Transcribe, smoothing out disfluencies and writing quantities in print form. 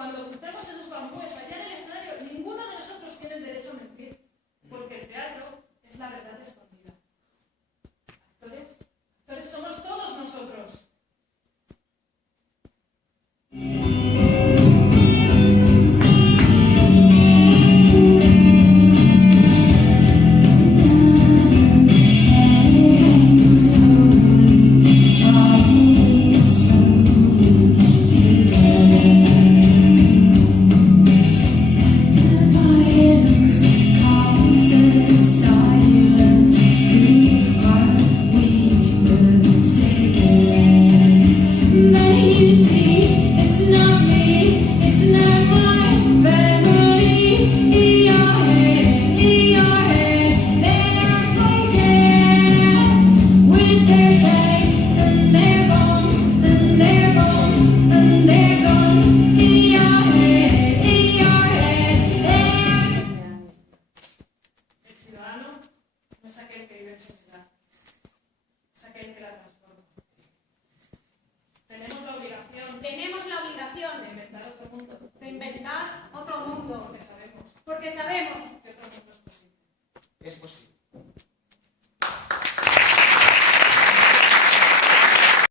cuando crucemos esos bambúes allá en el escenario, ninguno de nosotros tiene el derecho a mentir, porque el teatro es la verdad escondida. Actores somos todos nosotros. Porque sabemos